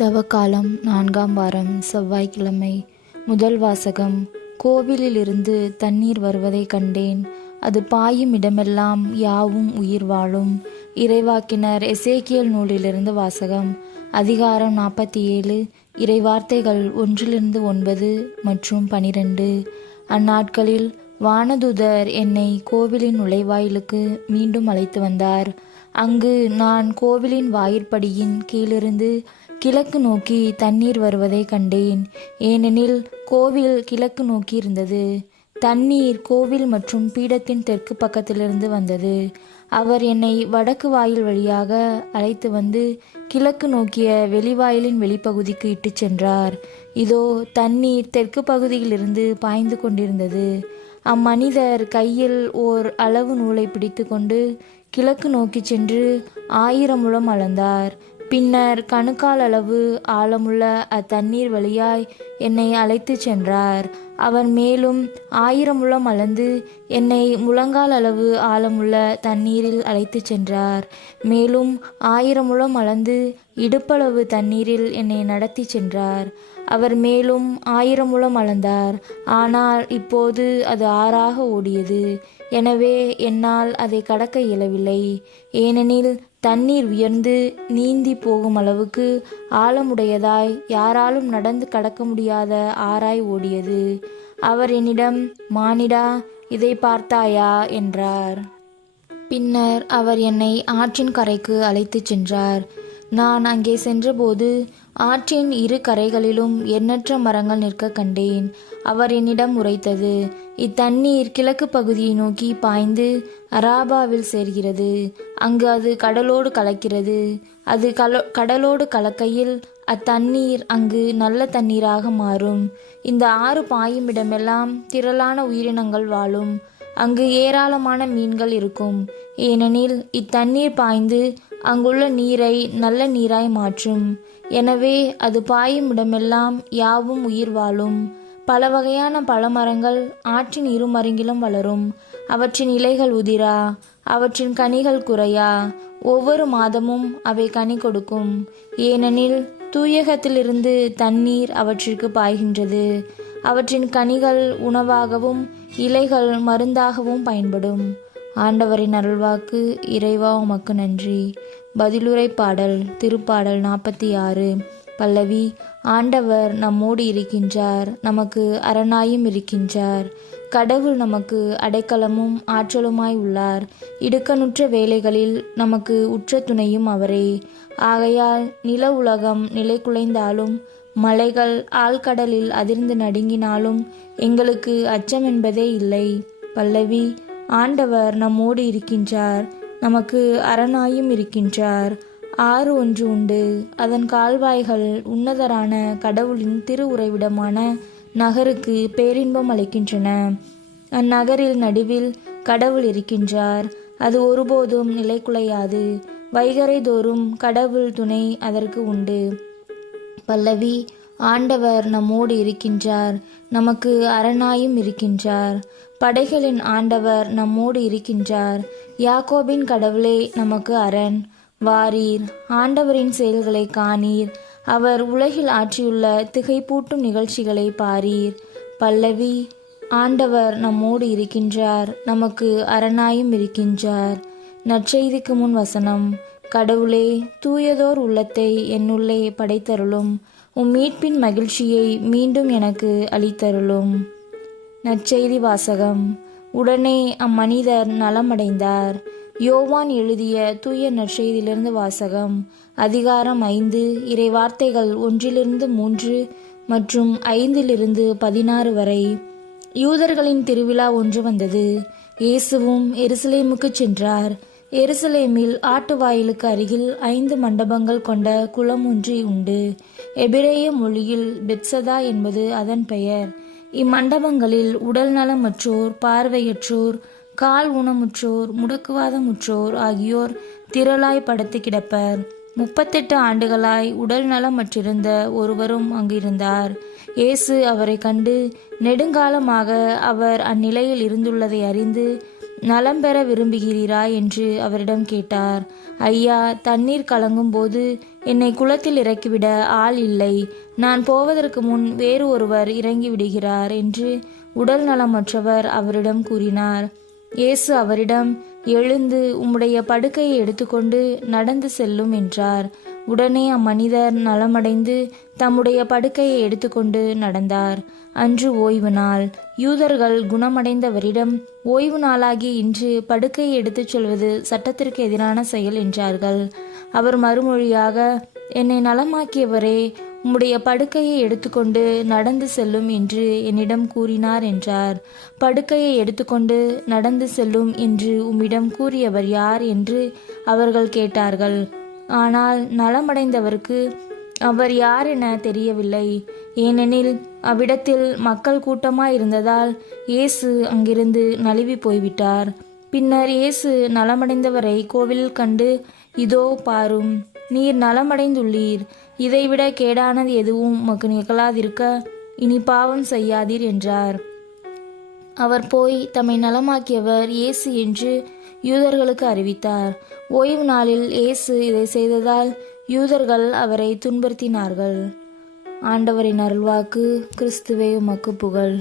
தவக்காலம் 4ஆம் வாரம் செவ்வாய்க்கிழமை. முதல் வாசகம். கோவிலிலிருந்து தண்ணீர் வருவதை கண்டேன். அது பாயும் இடமெல்லாம் யாவும் உயிர் வாழும். இறைவாக்கினர் எசேக்கியேல் நூலிலிருந்து வாசகம். அதிகாரம் 47. இறைவார்த்தைகள் 1-9 மற்றும் 12. அந்நாட்களில் வானதுதர் என்னை கோவிலின் நுழைவாயிலுக்கு மீண்டும் அழைத்து வந்தார். அங்கு நான் கோவிலின் வாயிற்படியின் கீழிருந்து கிழக்கு நோக்கி தண்ணீர் வருவதை கண்டேன். ஏனெனில் கோவில் கிழக்கு நோக்கி இருந்தது. தண்ணீர் கோவில் மற்றும் பீடத்தின் தெற்கு பக்கத்திலிருந்து வந்தது. அவர் என்னை வடக்கு வாயில் வழியாக அழைத்து வந்து கிழக்கு நோக்கிய வெளிவாயிலின் வெளிப்பகுதிக்கு இட்டு சென்றார். இதோ தண்ணீர் தெற்கு பகுதியிலிருந்து பாய்ந்து கொண்டிருந்தது. அம்மனிதர் கையில் ஓர் அளவு நூலை பிடித்து கொண்டு கிழக்கு நோக்கி சென்று 1000 முழம் அளந்தார். பின்னர் கணுக்கால் அளவு ஆழமுள்ள அத்தண்ணீர் வழியாய் என்னை அழைத்து சென்றார். அவர் மேலும் 1000 முழம் அளந்து என்னை முழங்கால் அளவு ஆழமுள்ள தண்ணீரில் அழைத்து சென்றார். மேலும் 1000 முழம் அளந்து இடுப்பளவு தண்ணீரில் என்னை நடத்தி சென்றார். அவர் மேலும் 1000 முழம் அளந்தார். ஆனால் இப்போது அது ஆறாக ஓடியது. எனவே என்னால் அதை கடக்க இயலவில்லை. ஏனெனில் தண்ணீர் உயர்ந்து நீந்தி போகும் அளவுக்கு ஆழமுடையதாய் யாராலும் நடந்து கடக்க முடியாத ஆறாய் ஓடியது. அவர் என்னிடம், மானிடா, இதை பார்த்தாயா என்றார். பின்னர் அவர் என்னை ஆற்றின் கரைக்கு அழைத்துச் சென்றார். நான் அங்கே சென்றபோது ஆற்றின் 2 கரைகளிலும் எண்ணற்ற மரங்கள் நிற்க கண்டேன். அவர் என்னிடம் உரைத்தது, இத்தண்ணீர் கிழக்கு பகுதியை நோக்கி பாய்ந்து அராபாவில் சேர்கிறது. அங்கு அது கடலோடு கலக்கிறது. அது கடலோடு கலக்கையில் அத்தண்ணீர் அங்கு நல்ல தண்ணீராக மாறும். இந்த ஆறு பாயும் இடமெல்லாம் திரளான உயிரினங்கள் வாழும். அங்கு ஏராளமான மீன்கள் இருக்கும். ஏனெனில் இத்தண்ணீர் பாய்ந்து அங்குள்ள நீரை நல்ல நீராய் மாற்றும். எனவே அது பாயும் இடமெல்லாம் யாவும் உயிர் வாழும். பல வகையான பழமரங்கள் ஆற்றின் 2 மருங்கிலும் வளரும். அவற்றின் இலைகள் உதிரா, அவற்றின் கனிகள் குறையா. ஒவ்வொரு மாதமும் அவை கனி கொடுக்கும். ஏனெனில் தூயகத்திலிருந்து தண்ணீர் அவற்றிற்கு பாய்கின்றது. அவற்றின் கனிகள் உணவாகவும் இலைகள் மருந்தாகவும் பயன்படும். ஆண்டவரின் அருள்வாக்கு. இறைவா, உமக்கு நன்றி. பதிலுரை பாடல். திருப்பாடல் 46. பல்லவி. ஆண்டவர் நம்மோடு இருக்கின்றார், நமக்கு அரணாயும் இருக்கின்றார். கடவுள் நமக்கு அடைக்கலமும் ஆற்றலுமாய் உள்ளார். இடுக்கணுற்ற வேளைகளில் நமக்கு உற்ற துணையும் அவரே. ஆகையால் நில உலகம் நிலை குலைந்தாலும் மலைகள் ஆழ்கடலில் அதிர்ந்து நடுங்கினாலும் எங்களுக்கு அச்சம் என்பதே இல்லை. பல்லவி. ஆண்டவர் நம்மோடு இருக்கின்றார், நமக்கு அரணாயும் இருக்கின்றார். ஆறு ஒன்று உண்டு, அதன் கால்வாய்கள் உன்னதரான கடவுளின் திரு உறைவிடமான நகருக்கு பேரின்பம் அளிக்கின்றன. அந்நகரில் நடுவில் கடவுள் இருக்கின்றார். அது ஒருபோதும் நிலை குலையாது. வைகறை தோறும் கடவுள் துணை அதற்கு உண்டு. பல்லவி. ஆண்டவர் நம்மோடு இருக்கின்றார், நமக்கு அரணாயும் இருக்கின்றார். படைகளின் ஆண்டவர் நம்மோடு இருக்கின்றார். யாக்கோபின் கடவுளே நமக்கு அரண். வாரீர், ஆண்டவரின் செயல்களை காணீர். அவர் உலகில் ஆற்றியுள்ள திகைப்பூட்டும் நிகழ்ச்சிகளை பாரீர். பல்லவி. ஆண்டவர் நம்மோடு இருக்கின்றார், நமக்கு அரணாயும் இருக்கின்றார். நற்செய்திக்கு முன் வசனம். கடவுளே, தூயதோர் உள்ளத்தை என்னுள்ளே படைத்தருளும். உம் மீட்பின் மகிழ்ச்சியை மீண்டும் எனக்கு அளித்தருளும். நற்செய்தி வாசகம். உடனே அம்மனிதர் நலமடைந்தார். யோவான் எழுதிய தூய நற்செய்தியிலிருந்து வாசகம். அதிகாரம் 5. இறைவார்த்தைகள் 1-3 மற்றும் 5-16 வரை. யூதர்களின் திருவிழா ஒன்று வந்தது. இயேசுவும் எருசலேமுக்கு சென்றார். எருசலேமில் ஆட்டு வாயிலுக்கு அருகில் 5 மண்டபங்கள் கொண்ட குளம் ஒன்று உண்டு. எபிரேய மொழியில் பெத்சதா என்பது அதன் பெயர். இம்மண்டபங்களில் உடல் நலமற்றோர், பார்வையற்றோர், கால் ஊனமுற்றோர், முடக்குவாதமுற்றோர் ஆகியோர் திரளாய் படுத்து கிடப்பர். 38 ஆண்டுகளாய் உடல் நலமற்றிருந்த ஒருவரும் அங்கு இருந்தார். இயேசு அவரை கண்டு நெடுங்காலமாக அவர் அந்நிலையில் இருந்துள்ளதை அறிந்து, நலம் பெற விரும்புகிறீரா என்று அவரிடம் கேட்டார். ஐயா, தண்ணீர் கலங்கும் போது என்னை குளத்தில் இறக்கிவிட ஆள் இல்லை. நான் போவதற்கு முன் வேறு ஒருவர் இறங்கி விடுகிறார் என்று உடல் நலமற்றவர் அவரிடம் கூறினார். இயேசு அவரிடம், எழுந்து உம்முடைய படுக்கையை எடுத்துக்கொண்டு நடந்து செல்லும் என்றார். உடனே அம்மனிதர் நலமடைந்து தம்முடைய படுக்கையை எடுத்துக்கொண்டு நடந்தார். அன்று ஓய்வு நாள். யூதர்கள் குணமடைந்தவரிடம், ஓய்வு நாளாகிய இன்று படுக்கையை எடுத்துச் செல்வது சட்டத்திற்கு எதிரான செயல் என்றார்கள். அவர் மறுமொழியாக, என்னை நலமாக்கியவரே, உம்முடைய படுக்கையை எடுத்துக்கொண்டு நடந்து செல்லும் என்று என்னிடம் கூறினார் என்றார். படுக்கையை எடுத்துக்கொண்டு நடந்து செல்லும் என்று உம்மிடம் கூறியவர் யார் என்று அவர்கள் கேட்டார்கள். ஆனால் நலமடைந்தவருக்கு அவர் யார் என தெரியவில்லை. ஏனெனில் அவ்விடத்தில் மக்கள் கூட்டமாயிருந்ததால் இயேசு அங்கிருந்து நழுவி போய்விட்டார். பின்னர் இயேசு நலமடைந்தவரை கோவிலில் கண்டு, இதோ பாரும், நீர் நலமடைந்துள்ளீர். இதைவிட கேடானது எதுவும் உமக்கு நிகழாதிருக்க இனி பாவம் செய்யாதீர் என்றார். அவர் போய் தம்மை நலமாக்கியவர் இயேசு என்று யூதர்களுக்கு அறிவித்தார். ஓய்வு நாளில் இயேசு இதை செய்ததால் யூதர்கள் அவரை துன்புறுத்தினார்கள். ஆண்டவரின் அருள்வாக்கு. கிறிஸ்துவே உமக்கு புகழ்.